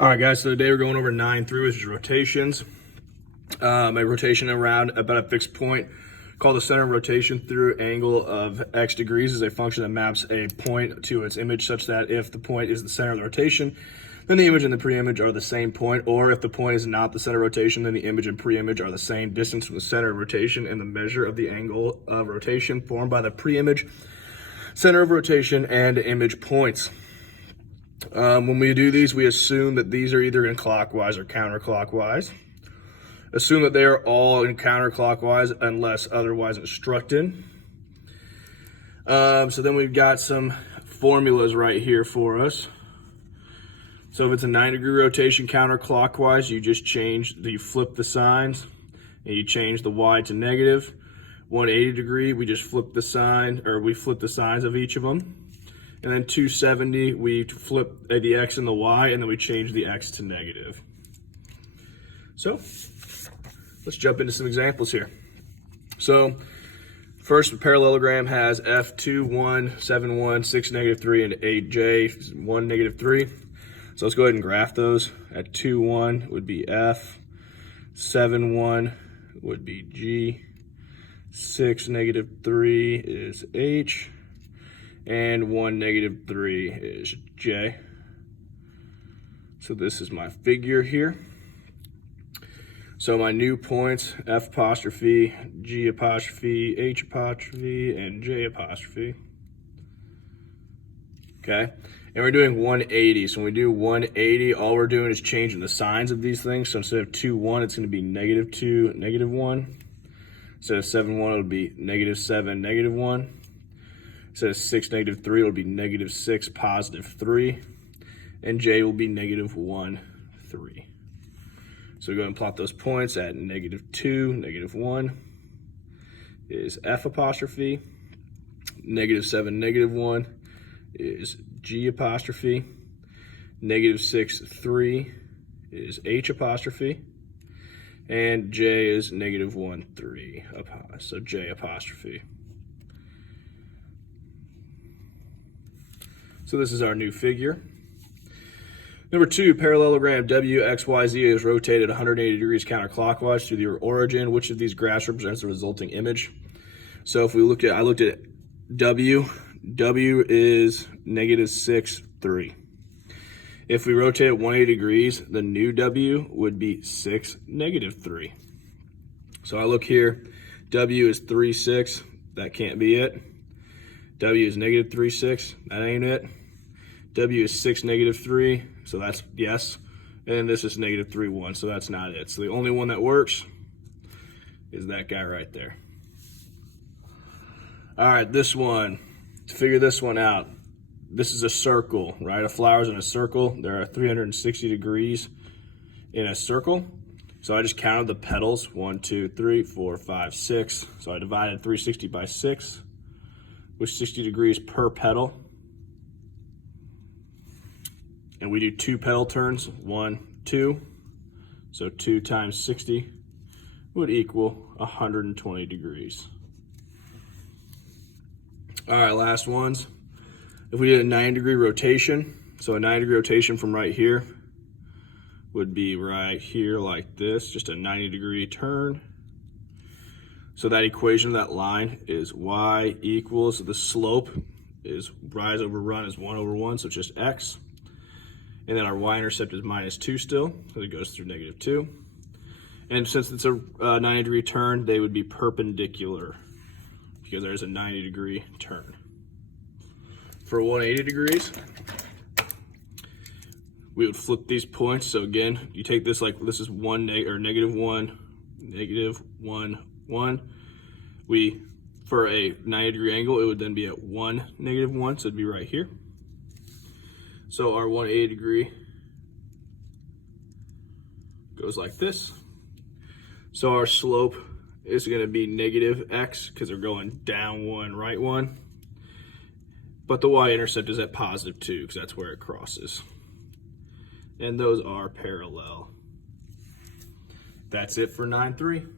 All right, guys, so today we're going over 9-3, which is rotations. A rotation around about a fixed point called the center of rotation through angle of x degrees is a function that maps a point to its image such that if the point is the center of the rotation, then the image and the pre-image are the same point, or if the point is not the center of rotation, then the image and pre-image are the same distance from the center of rotation, and the measure of the angle of rotation formed by the pre-image, center of rotation, and image points. When we do these, we assume that these are either in clockwise or counterclockwise. Assume that they are all in counterclockwise unless otherwise instructed. So then we've got some formulas right here for us. So if it's a 9-degree rotation counterclockwise, you just you flip the signs and you change the y to negative. 180 degree, we just flip the sign, or we flip the signs of each of them. And then 270, we flip the x and the y, and then we change the x to negative. So let's jump into some examples here. So first, the parallelogram has f 2, 1, 7, 1, 6, negative 3, and 8j, 1, negative 3. So let's go ahead and graph those. At 2, 1 would be f, 7, 1 would be g, 6, negative 3 is h, and 1, negative 3 is j. So this is my figure here. So my new points, f apostrophe, g apostrophe, h apostrophe, and j apostrophe. Okay, and we're doing 180. So when we do 180, all we're doing is changing the signs of these things. So instead of 2, 1, it's going to be negative 2, negative 1. Instead of 7, 1, it'll be negative 7, negative 1. Instead of 6, negative 3, it'll be negative 6, positive 3. And j will be negative 1, 3. So we go ahead and plot those points at negative 2, negative 1 is f apostrophe. Negative 7, negative 1 is g apostrophe. Negative 6, 3 is h apostrophe. And j is negative 1, 3, so j apostrophe. So this is our new figure. Number 2, parallelogram WXYZ is rotated 180 degrees counterclockwise to the origin. Which of these graphs represents the resulting image? So if we look at, I looked at W is negative 6, 3. If we rotate it 180 degrees, the new W would be 6, negative 3. So I look here, W is 3, 6, that can't be it. W is negative 3, 6, that ain't it. W is 6, negative 3, so that's yes. And this is negative 3, 1, so that's not it. So the only one that works is that guy right there. All right, this one, to figure this one out, this is a circle, right? A flower's in a circle. There are 360 degrees in a circle. So I just counted the petals, 1, 2, 3, 4, 5, 6. So I divided 360 by 6 with 60 degrees per petal. And we do 2 petal turns, 1, 2. So 2 times 60 would equal 120 degrees. All right, last ones. If we did a 9-degree rotation, so a 9-degree rotation from right here would be right here like this, just a 90-degree turn. So that equation, that line is y equals, the slope is rise over run is 1 over 1, so it's just x. And then our y-intercept is minus 2 still, so it goes through negative 2. And since it's a 90-degree turn, they would be perpendicular because there's a 90-degree turn. For 180 degrees, we would flip these points. So again, you take this like this is negative 1, negative 1, 1. For a 90-degree angle, it would then be at 1, negative 1, so it'd be right here. So our 180 degree goes like this. So our slope is going to be negative x because they're going down 1, right 1. But the y-intercept is at positive 2 because that's where it crosses. And those are parallel. That's it for 9-3.